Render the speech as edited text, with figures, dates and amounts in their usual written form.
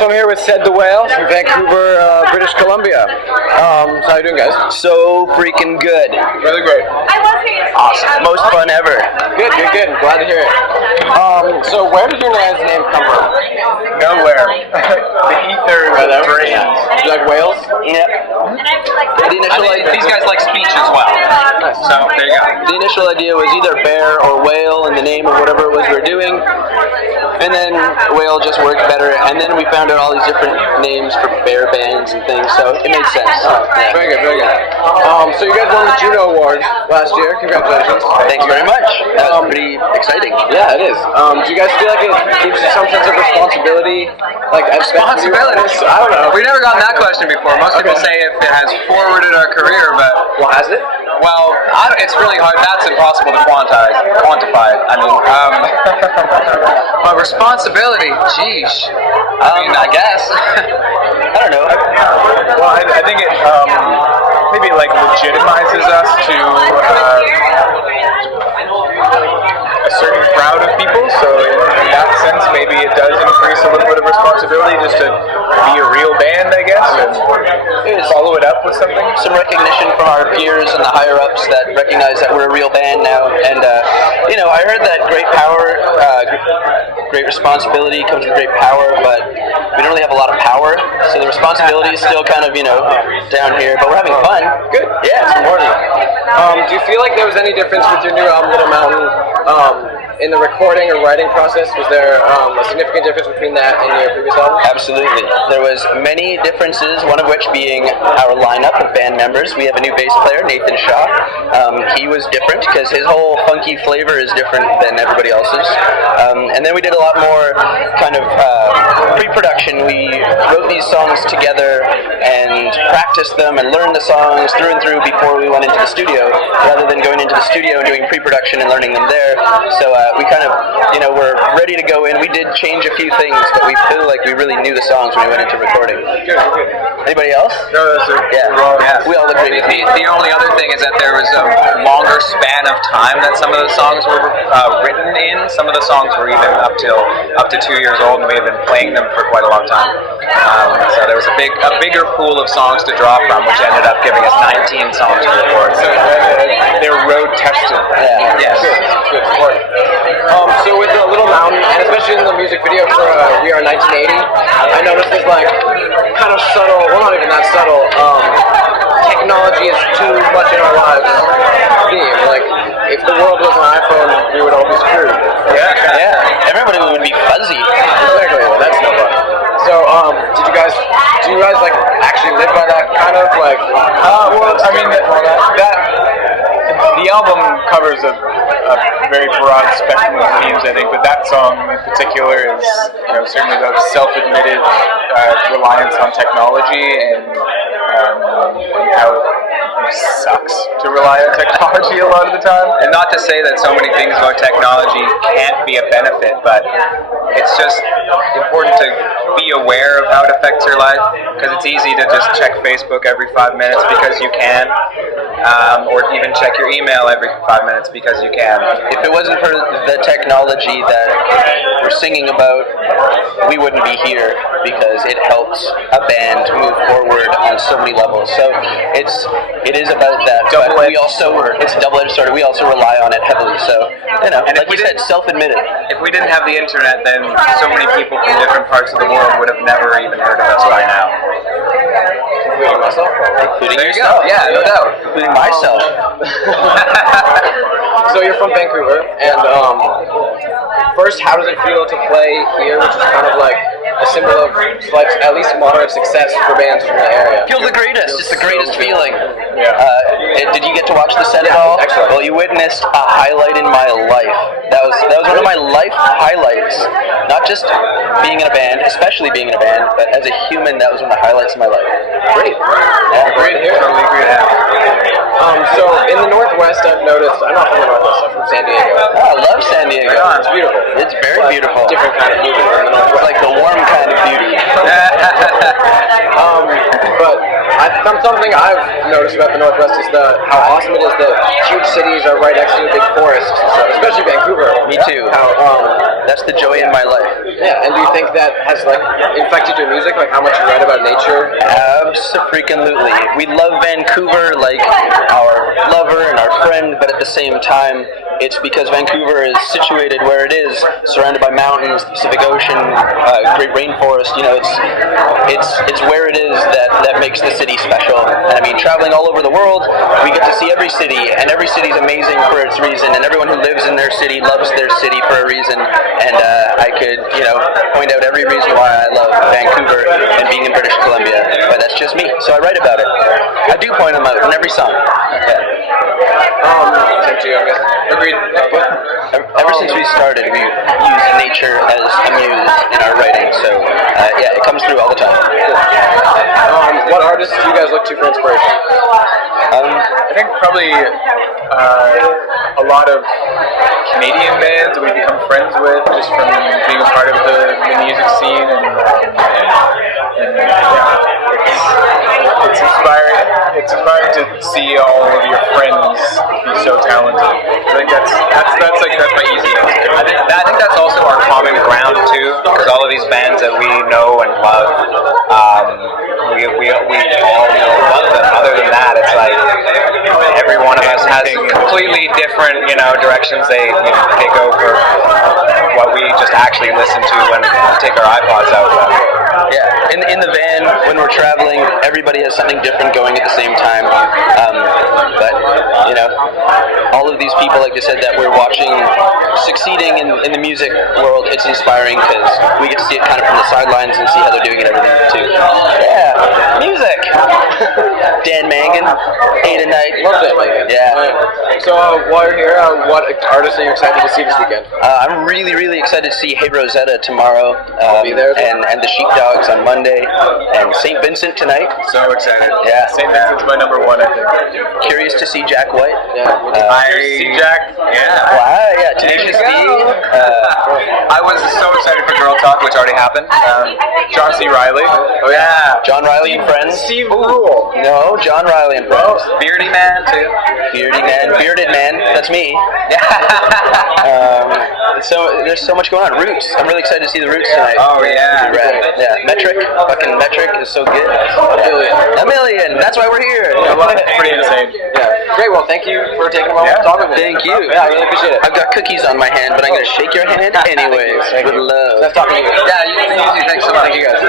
So I'm here with Said the Whale from Vancouver, British Columbia. So how you doing, guys? So freaking good. Really great. Awesome. Most fun ever. Good. Glad to hear it. So where did your guys' name come from? Nowhere. The ether drains. You like whales? Yep. These guys like speech as well. So there you go. The initial idea was either bear or whale in the name of whatever it was we were doing. And then whale just worked better. And then we found out all these different names for bear bands and things. So it made sense. Yeah. Very good. So you guys won the Juno Award last year. Congratulations. Thanks very much. That was pretty exciting. Yeah, it is. Do you guys feel like it gives you some sense of responsibility? Like Responsibilities? I don't know. We never gotten that question before. Most people say if it has forwarded our career, but Well, has it? well, it's really hard. That's impossible to quantify. I mean, responsibility. Sheesh. I guess. I don't know. Well, I think it maybe like legitimizes us to a certain crowd of people. So in that sense, maybe it does increase a little bit of responsibility just to be a real band, I guess, and follow it up with something. Some recognition from our peers and the higher ups that recognize that we're a real band now. And I heard that great power, great responsibility comes with great power, but we don't really have a lot of power. So the responsibility is still kind of down here, but we're having fun. Good. Yeah, it's important. Do you feel like there was any difference with your new album, Little Mountain, in the recording or writing process? Was there a significant difference between that and your previous album? Absolutely. There was many differences, one of which being our lineup of band members. We have a new bass player, Nathan Shaw. He was different because his whole funky flavor is different than everybody else's. And then we did a lot more kind of pre-production. We wrote these songs together and practiced them and learned the songs through and through before we went into the studio, rather than going into the studio and doing pre-production and learning them there. So we kind of, we're ready to go in. We did change a few things, but we feel like we really knew the songs when we went into recording. Good. Anybody else? No, that's Yeah. We all agree. The only other thing is that there was a longer span of time that some of the songs were written in. Some of the songs were even up to 2 years old, and we had been playing them for quite a long time. So there was a bigger pool of songs to draw from, which ended up giving us 19 songs to record. So they're road tested. Yeah. Yes. Good. So with the Little Mountain, and especially in the music video for We Are 1980, I noticed there's like kind of subtle, well not even that subtle, technology is too much in our lives theme. Like, if the world was an iPhone, we would all be screwed. Yeah. Everybody would be fuzzy. Exactly. Well, that's no fun. So, do you guys like actually live by that kind of like? Well, I mean that the album covers a very broad spectrum of themes, I think, but that song in particular is certainly about self-admitted reliance on technology and how it sucks to rely on technology a lot of the time. And not to say that so many things about technology can't be a benefit, but it's just important to be aware of how it affects your life, because it's easy to just check Facebook every 5 minutes because you can, or even check your email every 5 minutes because you can. If it wasn't for the technology that we're singing about, we wouldn't be here, because it helps a band move forward on so many levels. So it is about that. But we also, it's a double-edged sword. We also rely on it heavily. So and like you said, self-admitted. If we didn't have the internet, then so many people from different parts of the world would have never even heard of us by now. Including myself, Including There you yourself. go. Yeah, no doubt. Including myself. So you're from Vancouver, and first, how does it feel to play here, which is kind of like a symbol of like at least moderate success for bands from the area? Feels the greatest. It's the greatest feeling. Yeah. Did you get to watch the set at all? Excellent. Well, you witnessed a highlight in my life. That was one of my life highlights. Not just being in a band, especially being in a band, but as a human, that was one of the highlights of my life. Great. Yeah, Great to hear. Totally agree with that. So in the Northwest, I've noticed. I'm not from the Northwest. I'm from San Diego. Oh, I love San Diego. It's beautiful. It's very beautiful. Different kind of beauty than the Northwest. It's like the warm kind of beauty. But I'm something I've noticed about the Northwest is how awesome it is that huge cities are right next to a big forest, so, especially Vancouver. Me too. That's the joy in my life. Yeah, and do you think that has like infected your music, like how much you write about nature? Absolutely. We love Vancouver like our lover and our friend, but at the same time, it's because Vancouver is situated where it is, surrounded by mountains, the Pacific Ocean, great rainforest. You know, it's where it is that makes the city special. And I mean, traveling all over the world, we get to see every city, and every city's amazing for its reason, and everyone who lives in their city loves their city for a reason. And I could, point out every reason why I love Vancouver and being in British Columbia, but that's just me. So I write about it. I do point them out in every song. Yeah. Agreed. Ever since we started, we've used nature as a muse in our writing, so yeah, it comes through all the time. What artists do you guys look to for inspiration? I think probably a lot of Canadian bands that we've become friends with just from being a part of the music scene, and yeah, it's inspiring. It's inspiring to see all of your friends be so talented. I think that's my easy answer. I think that's also our common ground too, because all of these bands that we know and love, we all love them. Other than that, it's like every one of us has completely different directions they go for what we just actually listen to when we take our iPods out. Yeah, in the van, when we're traveling, everybody has something different going at the same time. But, all of these people, like I said, that we're watching succeeding in the music world, it's inspiring because we get to see it kind of from the sidelines and see how they're doing it everything too. Yeah, music! Dan Mangan, 8 at night. Love that, Megan. Yeah. So while you're here, what artists are you excited to see this weekend? I'm really, really excited to see Hey Rosetta tomorrow. Be there as well. And the Sheepdogs on Monday, and St. Vincent tonight. So excited. Yeah. St. Vincent's my number one, I think. Curious to see Jack White. Yeah. See Jack. Yeah. Wow, yeah, Tenacious D. I was so excited for Girl Talk, which already happened. John C. Reilly. Oh yeah. John Riley and Friends. Steve Rule. No, John Riley and Friends. Beardy Man too. Bearded man, that's me. So there's so much going on. Roots, I'm really excited to see the Roots tonight. Oh yeah. Yeah, Metric, fucking Metric is so good. A million, that's why we're here. Pretty insane. Yeah. Great. Well, thank you for taking a moment to talk with me. Thank you. Yeah, I really appreciate it. I've got cookies on my hand, but I'm going to shake your hand anyways. With love. Nice talking to you. Yeah, you can use. Thanks so much. Thank you guys.